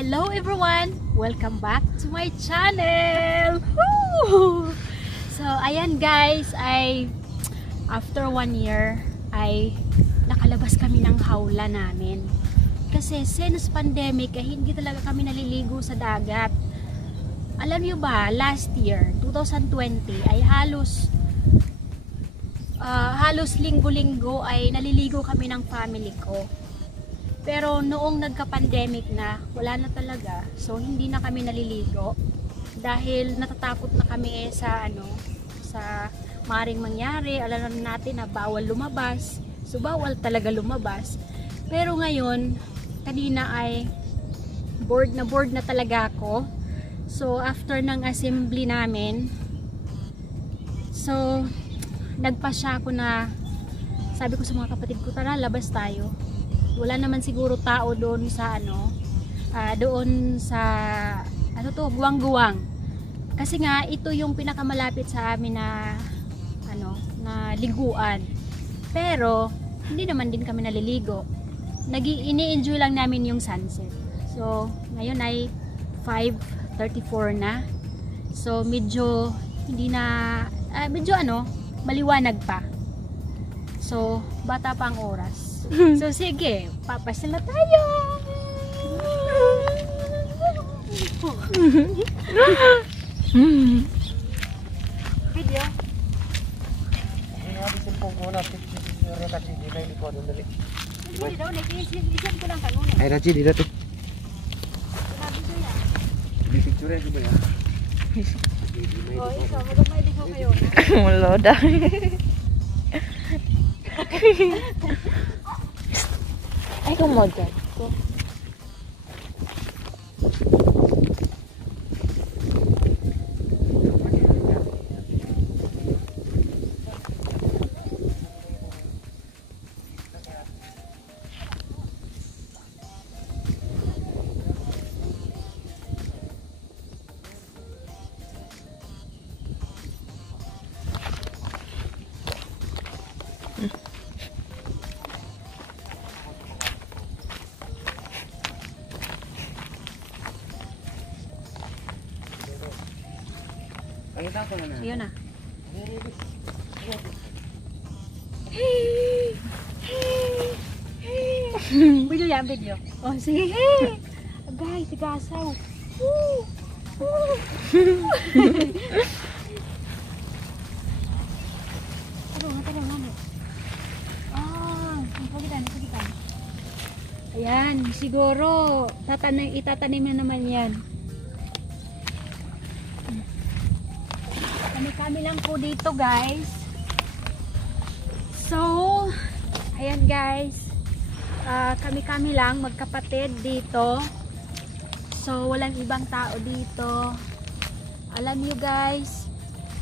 Hello everyone! Welcome back to my channel! Woo! So ayan guys, after 1 year ay nakalabas kami ng hawla namin. Kasi since pandemic ay hindi talaga kami naliligo sa dagat. Alam niyo ba, last year, 2020 ay halos linggo-linggo ay naliligo kami ng family ko. Pero noong nagka-pandemic na, wala na talaga. So hindi na kami naliligo dahil natatakot na kami sa maring mangyari. Alam natin na bawal lumabas. So bawal talaga lumabas. Pero ngayon, kanina ay bored na talaga ako. So after ng assembly namin, so nagpasya ako na, sabi ko sa mga kapatid ko, tara labas tayo. Wala naman siguro tao doon sa Guwang-Guwang. Kasi nga ito yung pinakamalapit sa amin na liguan. Pero hindi naman din kami naliligo. Ini-enjoy lang namin yung sunset. So ngayon ay 5:34 na. So medyo maliwanag pa. So bata pa ang oras. So sige, papasyal na tayo. Video. Ay, Raji, dito to. Picture ko ba yan? Oh, isa, magmay di ko kayo. Mulo dah. Ay, kung mo dyan ko. Ayun na. Video yan, video. Oh, sige. Agay, tigasaw. Tarong. Pagitan. Ayan, siguro itatanim na naman yan. Kami lang po dito guys. So ayan guys, kami lang magkapatid dito. So walang ibang tao dito. Alam niyo guys,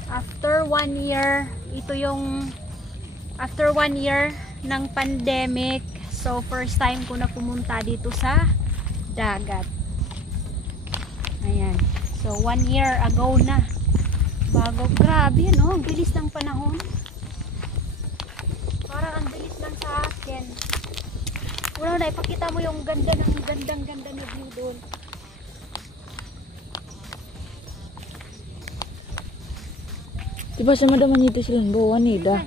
after 1 year, after 1 year ng pandemic, so first time ko na pumunta dito sa dagat. Ayan, so 1 year ago na. Bago, grabe no, ang bilis ng panahon. Parang ang bilis lang sa akin. Wala na, ipakita mo yung gandang na view doon. Diba sa madaman ito silang bawa nida?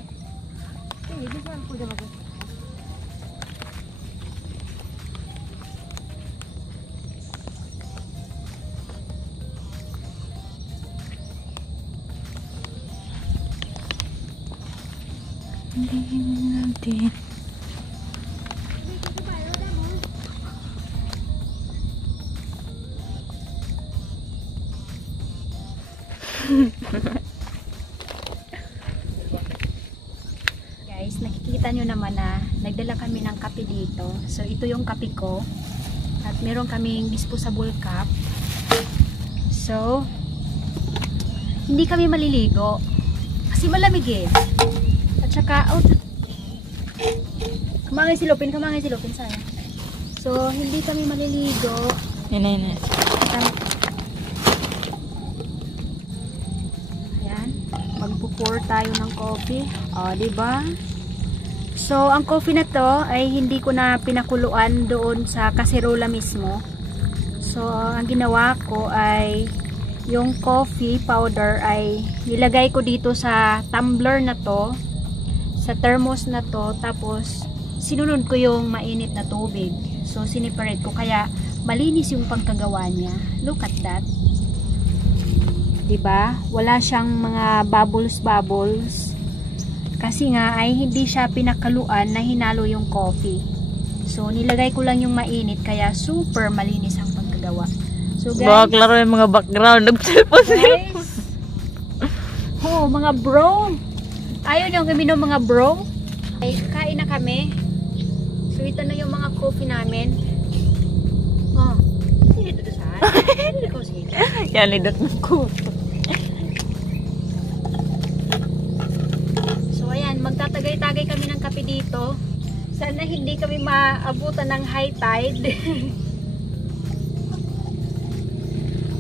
Sige, bisan ko diba. Nanti. Guys, nakikita nyo naman na nagdala kami ng kape dito. So ito yung kape ko. At meron kaming disposable cup. So hindi kami maliligo kasi malamig eh. Tsaka, kamangay silupin saya. So, hindi kami maliligo. Yan. Ayan, magpo-pour tayo ng coffee. O, diba? So, ang coffee na to ay hindi ko na pinakuluan doon sa kaserola mismo. So, ang ginawa ko ay yung coffee powder ay nilagay ko dito sa tumbler na to, sa thermos na to, tapos sinunod ko yung mainit na tubig. So, siniparate ko kaya malinis yung pagkagawa niya. Look at that. Diba? Wala siyang mga bubbles kasi nga ay hindi siya pinakaluan na hinalo yung coffee. So, nilagay ko lang yung mainit kaya super malinis ang pagkagawa. So, Bawa guys, klaro yung mga background. Nag-cellphone. guys. Oh, mga bro. Ayaw niyo kami ng mga bro. Ay, kain na kami. So, ito na yung mga coffee namin. Oh, hindi dito saan. Hindi ko sige. Yan, lidat ng kuto. So, ayan, magtatagay-tagay kami ng kape dito. Sana hindi kami maabutan ng high tide.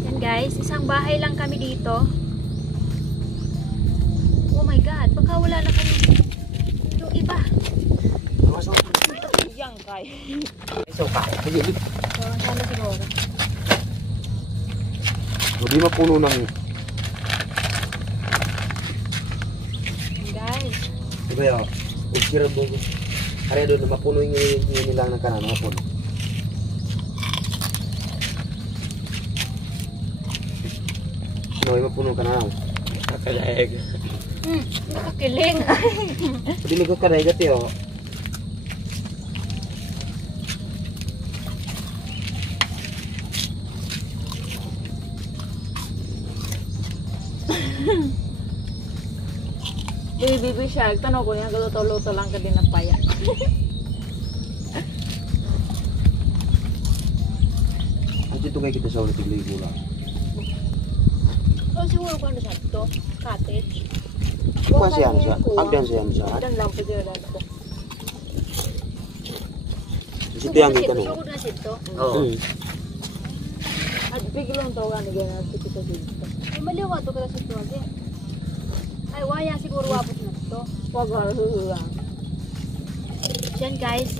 Yan guys, isang bahay lang kami dito. Oh my God, baka wala na kami yung iba. Yang kay. So, kaya. Sige, So, sana siguro. hindi mapuno ng... Guys, Diba yun? Ugsira mo. Kaya doon, mapuno yung nilang ng kanan. Mapuno. No, mapuno ka na. Kakalayag. nakakiling. Hindi ligot ka na, igati oh. Baby Shark, tanong ko niya, galuto-luto lang ka din na paya. Dito kayo kita sa ulit ligo lang. Oh, siguro kung ano sa ito? Cottage. Masiyan siya. Agdan siya siya. Dan lang pwede na ito. Dito yung kita no. Sugod na sito. Oo. At bigil lang ito nga nagana kita dito. Ay, maliwa to kada sa ito. Ay, waya siguro wapot na ito. Wag lang. Diyan guys,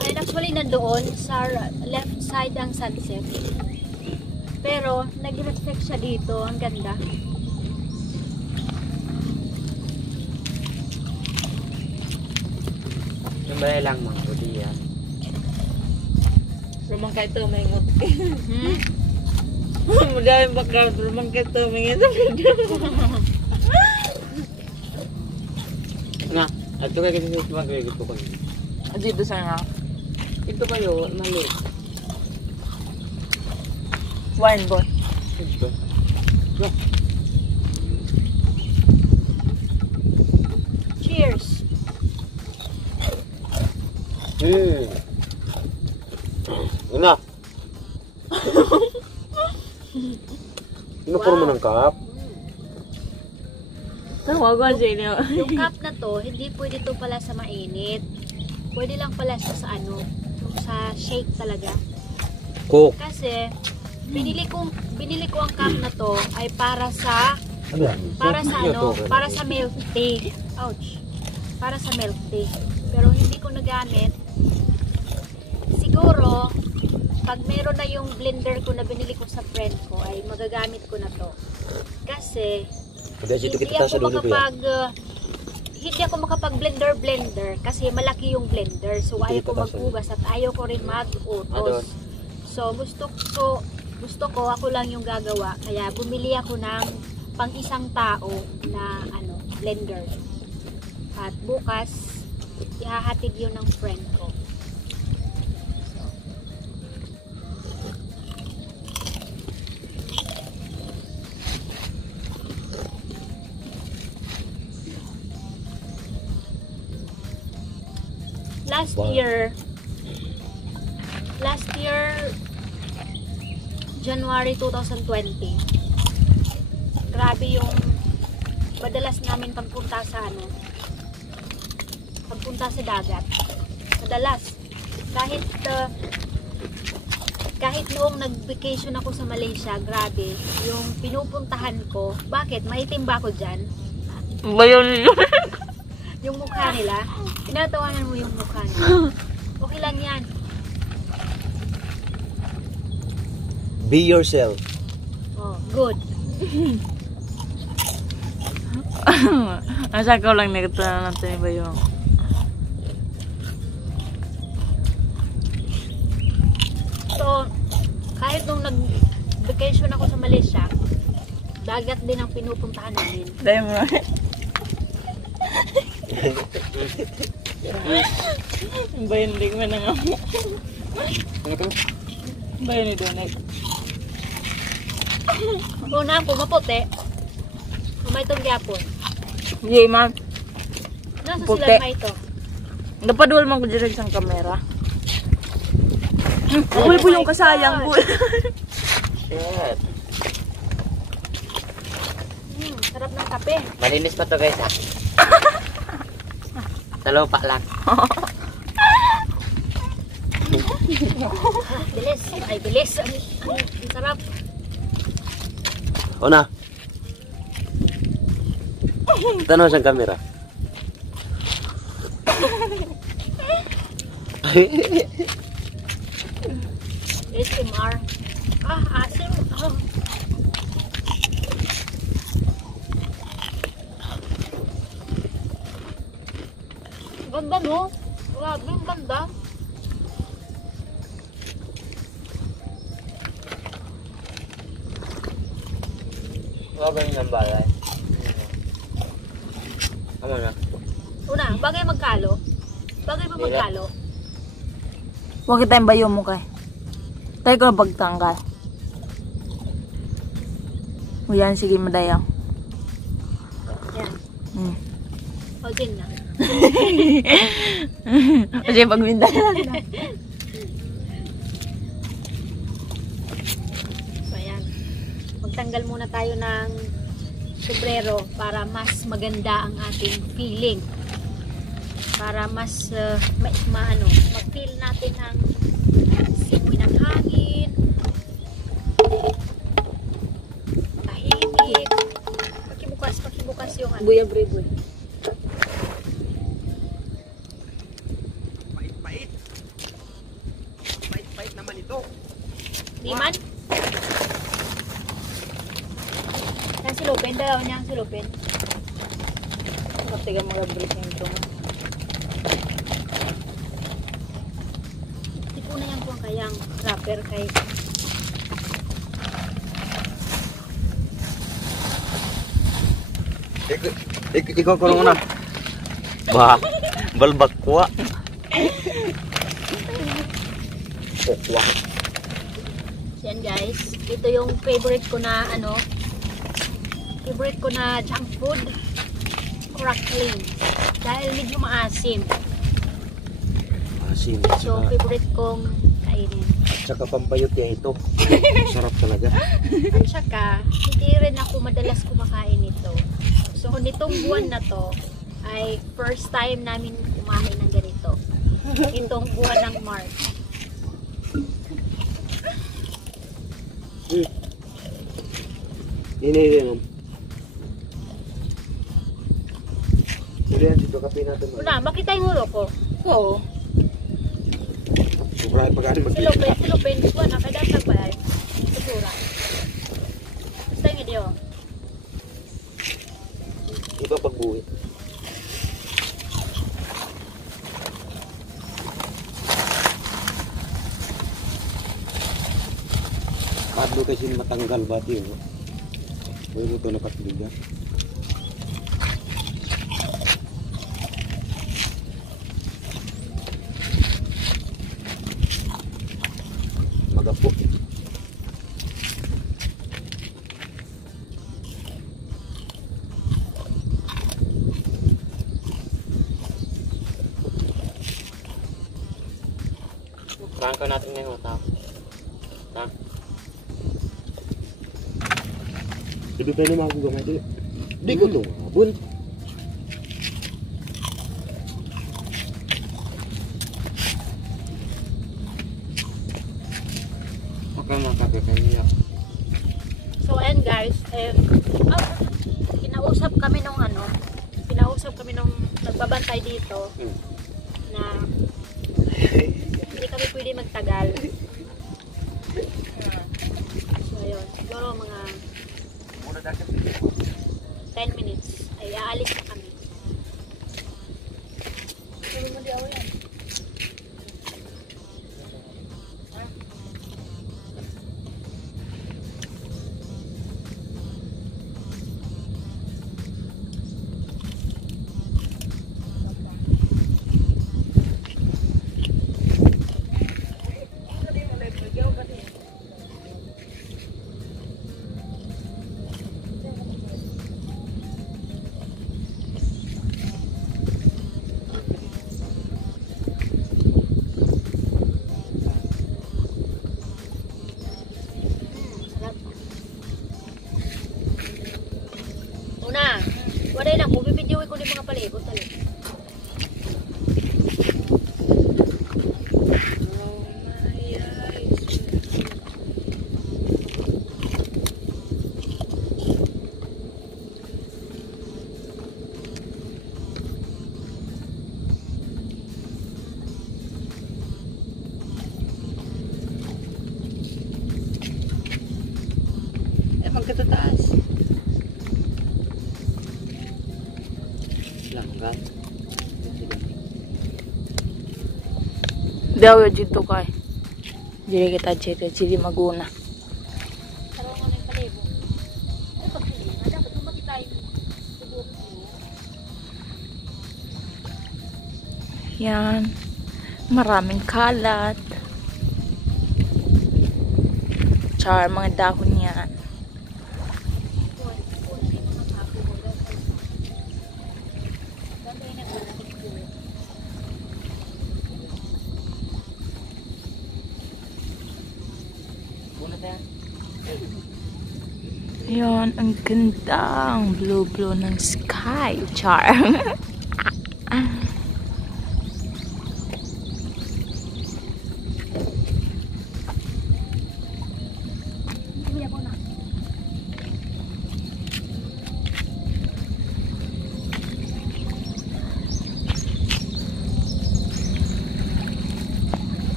ay actually nandoon sa left side ang sunset. Pero nag-reflect siya dito, ang ganda. Sambay lang mga budi yan. Rumang kay ito may ngot. Hmm? Mula yung background, rumang kay ito may ngot. Na, ato kayo kasi sa mga gusto ko. Dito sa nga. Ito kayo, mali. Wine boy. Ito. Cheers! Una. Ano mo ng cup? Wag ko sa inyo. Yung cup na to, hindi pwede to pala sa mainit. Pwede lang pala siya sa ano, sa shake talaga. Coke. Kasi binili ko ang cup na to ay para sa para sa milk tea. Ouch. Para sa milk tea. Pero hindi ko nagamit. Siguro pag meron na yung blender ko na binili ko sa friend ko ay magagamit ko na to. Kasi hindi ako makapag-blender kasi malaki yung blender. So ayaw ko maghugas at ayaw ko rin mag-utos. So gusto ko ako lang yung gagawa. Kaya bumili ako ng pang isang tao na blender. At bukas ihahatid yun ng friend ko. Last year January 2020, grabe yung madalas namin pagpunta sa dagat. Madalas kahit noong nag-vacation ako sa Malaysia, grabe yung pinupuntahan ko. Bakit? Maitim ba ako dyan? Bayon. Yung mukha nila, tinatawanan mo yung mukha nila. Okay lang yan. Be yourself. Oh, good. Asa ko lang nagtala natin ba yung So, kahit nung nag-vacation ako sa Malaysia, dagat din ang pinupuntahan namin. dahil mo Bayan man nga mo. Ano to? Bayan ni Donek. Una po, maputi. Umay itong gyapon. Yay, ma'am. Nasa Puti. sila may ito. Napadual man ko dyan sa kamera. Uy po yung kasayang po. Shit. Sarap ng kape. Malinis pa to guys ha. Sa lupa lang. Bilis. Ay, bilis. Ang sarap. Una. Tanong sa kamera. ASMR. Asim. Ah. Ganda no? Grabe, ang ganda. Huwag ganyan ng balay. Ano na? Una, bagay magkalo. Bagay ba magkalo? Huwag kitayong bayo mo kay. Tayo ko pagtanggal. O yan, sige madayang. Yan. O, din na. Kasi pagmindahan na. So, ayan. Magtanggal muna tayo ng sombrero para mas maganda ang ating feeling. Para mas mag-feel natin ang simoy ng hangin, tahimik. Pakibukas yung ano. Buya briboy. Pait naman ito. Di man? Yan si Lupin, dalawa niya ang si Lupin. Kapag mga briefing ito. Hindi po na yan po ang kayang wrapper kay Ikaw ko muna. Bah, balbak kuwa. Kuwa. yan guys. Ito yung favorite ko na junk food. Crackling. Dahil medyo maasim. Asin. So, favorite kong kainin. Tsaka pampayot niya ito. Sarap talaga. At saka, hindi rin ako madalas kumakain ito. So, nitong buwan na to, ay first time namin kumain ng ganito. Itong buwan ng March. Iniinom. Hindi yan, dito kape natin. Una, makita yung ulo ko. Oo. Sobrang pagkain Silupin, buwan na, kaya dapat ba ay? Sigura. Basta yung ideo. Iba pagbuhi. Kadlo kasi matanggal bati mo. Pero ito nakatliga. Magapo. Prangka natin ngayon ito. Ha? Hindi pa naman ako gamay dito. Hindi ko ito mabun. Okay mga kakakaya. So, ayan guys, pinausap kami nung nagbabantay dito na hindi kami pwede magtagal. Siguro mga Muna dagat. 10 minutes ay aalis na kami. Una, wala lang mo, bibidyoin ko ng mga palibot tali. Oh my eyes. Magkatataas. Langgang. Daw dito kay. Jadi kita jadi maguna. Sarong ano yung palibot. Ay, pagpili. Dapat kung makita yung subok mo. Yan. Maraming kalat. Char, mga dahon yan. Muna tayo. Yan, ang gandang blue ng sky. Char.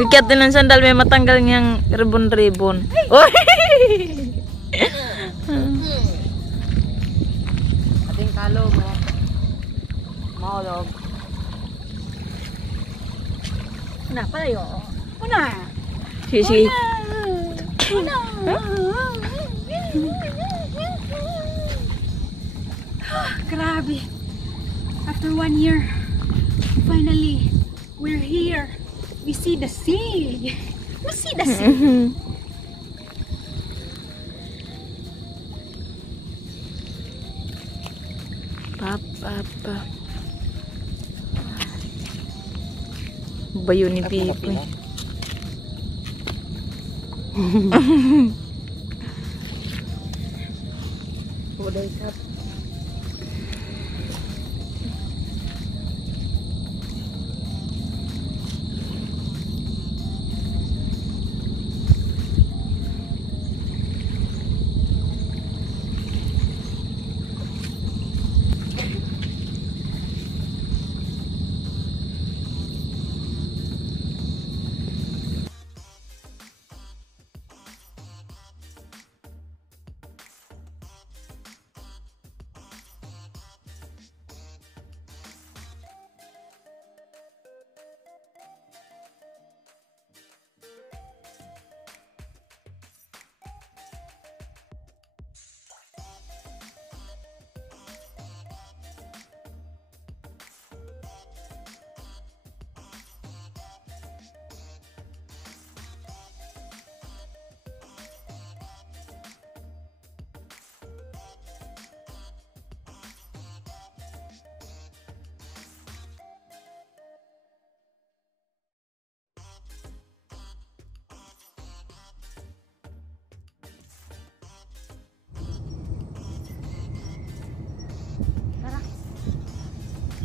Bikat din ng sandal, may matanggal niyang ribbon-ribbon. Uy! Ating kalog mo. Maulog. Una, palayo. Una! Sisi. Una! Grabe. After 1 year, finally, we're here. We see the sea. We see the sea. Papa. Bayo ni Pipi. Udah ikat.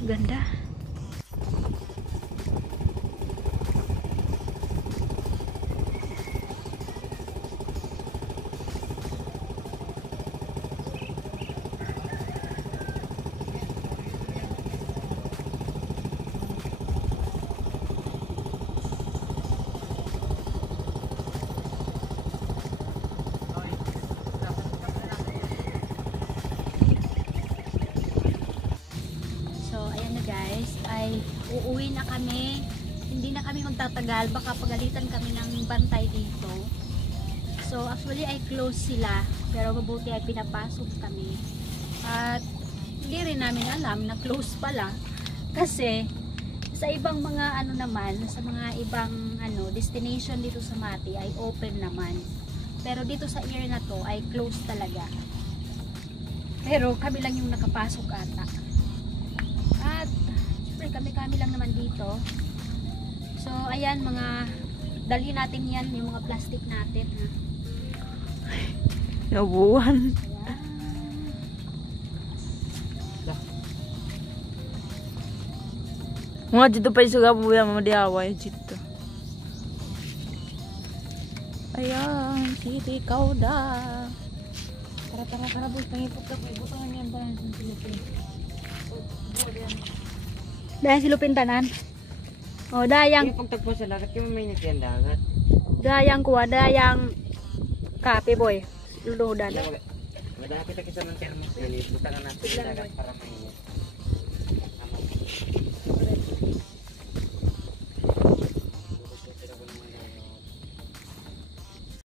Ganda. guys ay uuwi na kami. Hindi na kami magtatagal, baka pagalitan kami ng bantay dito. So actually ay close sila, pero mabuti ay pinapasok kami. At hindi rin namin alam na close pala. Kasi sa ibang mga ano naman, sa mga ibang ano destination dito sa Mati ay open naman. Pero dito sa area na to ay close talaga. Pero kami lang yung nakapasok ata. At syempre kami lang naman dito. So ayan, mga dalhin natin yan, yung mga plastic natin ha. Nabuhan. Ayan. Mga dito pa yung suga po yung mga diaway dito. Ayan, Titi Kauda. Tara boy, pangipot ka po. Ibutangan niyan ba yung silupin? Dahil silupin tanan. O, dayang. Pagtagpo sa lagat, yung may nagtiyan dagat. Dayang kuha, dayang kape boy. Luludan. Madami kita ng thermos. Butangan natin yung dagat para mainit.